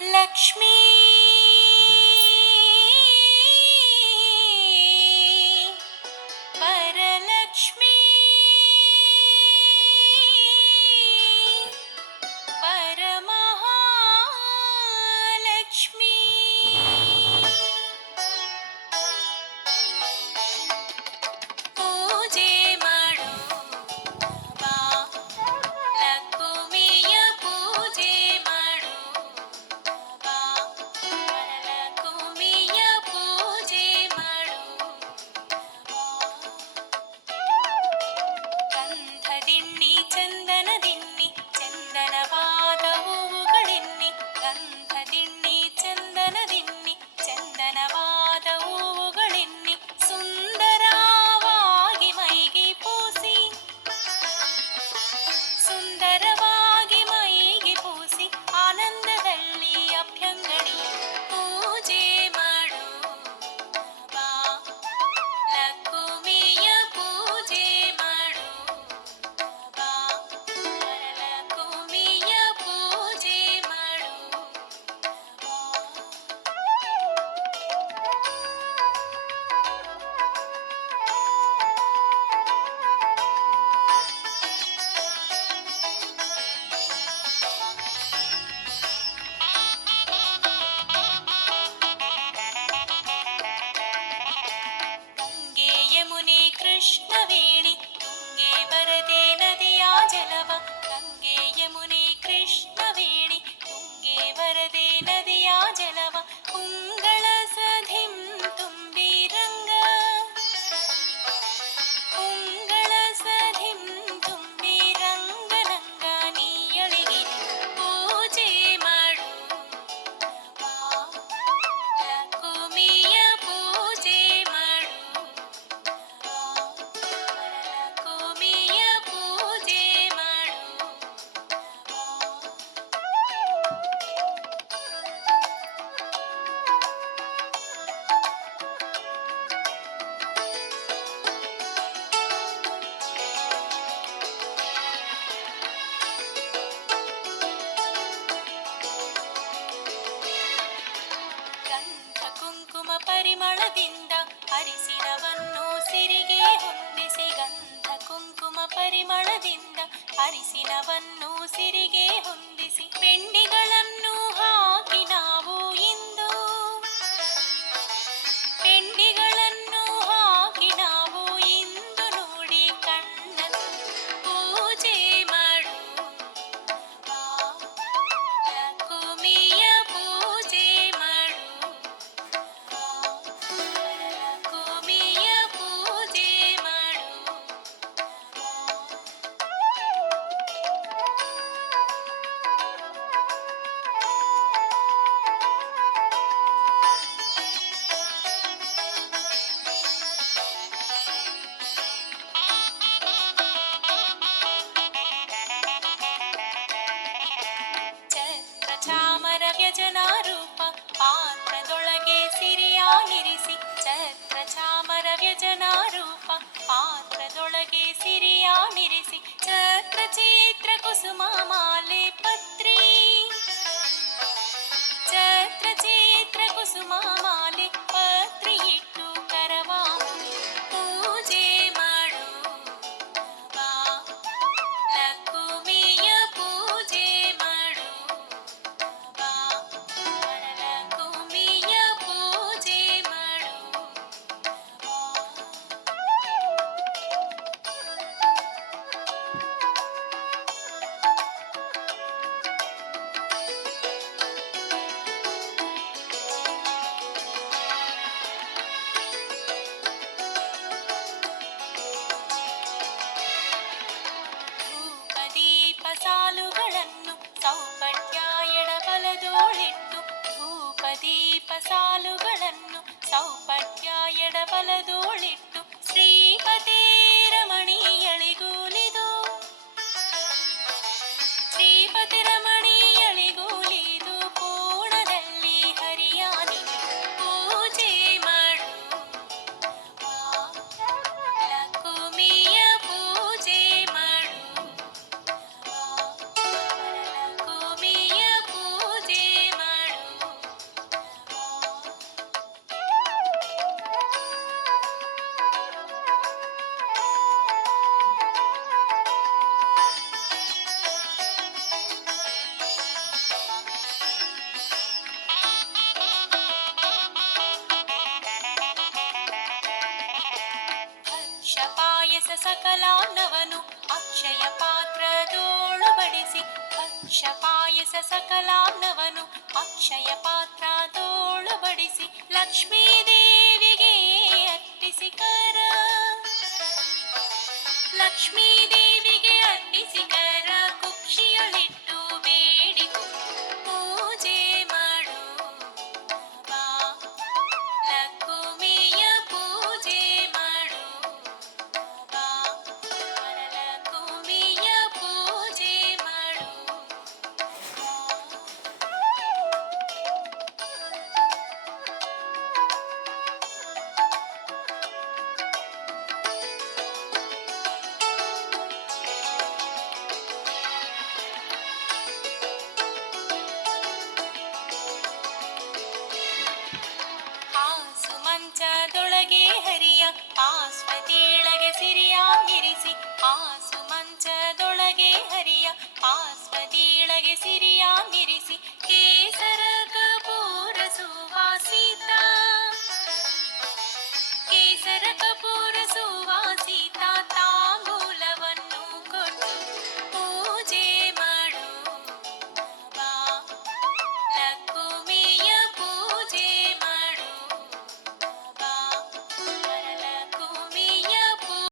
ಲಕ್ಷ್ಮೀ ವರಲಕ್ಷ್ಮೀ ವರಮಹಾಲಕ್ಷ್ಮೀ ಪೂಜೆ ಮಾಡು ಬಾ ಲಕ್ಷ್ಮಿಯ ಪೂಜೆ ಮಾಡು ಬಾ ವರಲಕ್ಷ್ಮಿಯ ಪೂಜೆ ಮಾಡು ಬಾ ಗಂಧದಿಣ್ಣಿ ಚಂದನದಿನ್ನಿ ಚಂದನವಾದ ಹೂವುಗಳಿನ್ನಿ ಗಂಧದಿಣ್ಣಿ ಚಂದನದಿನ್ನಿ ಚಂದನವಾದ ಹೂವುಗಳಿನ್ನಿ ಸುಂದರವಾಗಿ ಮೈಗೆ ಪೂಸಿ ಸುಂದರವಾಗಿ ಮೈಗೆ ಪೂಸಿ ಆನಂದದಲ್ಲಿ ಅಭ್ಯಂಗಡಿ ಪೂಜೆ ಮಾಡು ಬಾ ಲಕ್ಷ್ಮಿಯ ಪೂಜೆ ಮಾಡು ಬಾ ವರಲಕ್ಷ್ಮಿಯ ಪೂಜೆ ಮಾಡು ಬಾ ಗಂಗೆ ಯಮುನೆ ಕೃಷ್ಣವೇಣಿ ತುಂಗೆ ಬರದೆ ನದಿಯ ಜಲವ ಗಂಗೆ ಯಮುನೆ ಕೃಷ್ಣವೇಣಿ ತುಂಗೆ ಬರದೆ ನದಿಯ ಜಲವ ಉಂಗಳ ಸಧಿಂ ತುಂಬಿ ರಂಗ ಉಂಗಳ ಸಧಿಂ ತುಂಬಿ ರಂಗನಂಗ ನೀಯಳಿಗೆ ಪೂಜೆ ಮಾಡು ಬಾ ಲಕ್ಷ್ಮಿಯ ಪೂಜೆ ಮಾಡು ಬಾ ವರಲಕ್ಷ್ಮಿಯ ಪೂಜೆ ಮಾಡು ಬಾ ಗಂಧ ಕುಂಕುಮ ಪರಿಮಳದಿಂದ ಅರಿಸಿನವನ್ನು ಸಿರಿಗೆ ಹೊಂದಿಸಿ ಗಂಧ ಕುಂಕುಮ ಪರಿಮಳದಿಂದ ಅರಿಸಿನವನ್ನು ಸಿರಿಗೆ ಹೊಂದಿಸಿ ಬೆಂಡಿಗಳನ್ನು ಹಾಕಿ ನಾವು ಇಂದು ಬೆಂಡಿಗಳನ್ನು ಹಾಕಿ ನಾವು ಇಂದು ನೋಡಿ ಕಣ್ಣ ಪೂಜೆ ಮಾಡು ಬಾ ಲಕ್ಷ್ಮಿಯ ಪೂಜೆ ಮಾಡು ಬಾ ವರಲಕ್ಷ್ಮಿಯ ಪೂಜೆ ಮಾಡು ಬಾ ಛತ್ರ ಚಾಮರ ವ್ಯಜನ ರೂಪ ಪಾತ್ರದೊಳಗೆ ಸಿರಿಯಾನಿರಿಸಿ ಛತ್ರ ಚಾಮರ ವ್ಯಜನ ರೂಪ ಪಾತ್ರದೊಳಗೆ ಸಿರಿಯಾನಿರಿಸಿ ಛತ್ರ ಚಿತ್ರ ಕುಸುಮ ಮಾಲೆ ಪತ್ರಿ ಛತ್ರ ಚಿತ್ರ ಕುಸುಮ ಮಾಲೆ ಪತ್ರಿ ಇಟ್ಟು ಕರವ ಪೂಜೆ ಮಾಡು ಬಾ ಲಕ್ಷ್ಮಿಯ ಪೂಜೆ ಮಾಡು ಬಾ ವರಲಕ್ಷ್ಮಿಯ ಪೂಜೆ ಮಾಡು ಬಾ ಧೂಪದೀಪ ಸಾಲುಗಳನ್ನು ಸೌಪಟ್ಯ ಎಡಬಲದೋಳಿಟ್ಟು ಧೂಪದೀಪ ಸಾಲುಗಳನ್ನು ಸೌಪಟ್ಯ ಎಡಬಲದೋಳಿಟ್ಟು ಶ್ರೀಪತಿ ರಮಣಿಯಳಿಗೂಲಿದು ಶ್ರೀಪತಿ ರಮಣಿಯಳಿಗೂಲಿದು ಕೋಣದಲ್ಲಿ ಹರಿಯಾನಿ ಪೂಜೆ ಮಾಡು ಬಾ ಲಕ್ಷ್ಮಿಯ ಪೂಜೆ ಮಾಡು ಬಾ ವರಲಕ್ಷ್ಮಿಯ ಪೂಜೆ ಮಾಡು ಪಾಯಸ ಸಕಲಾನ್ನವನು ಅಕ್ಷಯ ಪಾತ್ರದೋಳು ಬಡಿಸಿ ಭಕ್ಷ ಪಾಯಸ ಸಕಲಾನ್ನವನು ಅಕ್ಷಯ ಪಾತ್ರದೋಳು ಬಡಿಸಿ ಲಕ್ಷ್ಮೀ ದೇವಿಗೆ ಅರ್ಪಿಸಿ ಕರ ಲಕ್ಷ್ಮೀ ದೇವಿಗೆ ಅರ್ಪಿಸಿ ಕರ ಕುಕ್ಷಿಯೊಳಿಟ್ಟು ಬೇಡಿಕೊಂಡು ಪೂಜೆ ಮಾಡು ಬಾ ಲಕ್ಷ್ಮಿಯ ಪೂಜೆ ಮಾಡು ಬಾ ವರಲಕ್ಷ್ಮಿಯ ಪೂಜೆ ಮಾಡು ಹಾಸು ಮಂಚದೊಳಗೆ ಹರಿಯ ಆಸ್ಪತಿಯೊಳಗೆ ಸಿರಿಯ ಮಿರಿಸಿ ಹಾಸು ಮಂಚದೊಳಗೆ ಹರಿಯ ಆಸ್ಪತಿಯೊಳಗೆ ಸಿರಿಯ ಮಿರಿಸಿ ಕೇಸರ ಕಪೂರ ಸುವ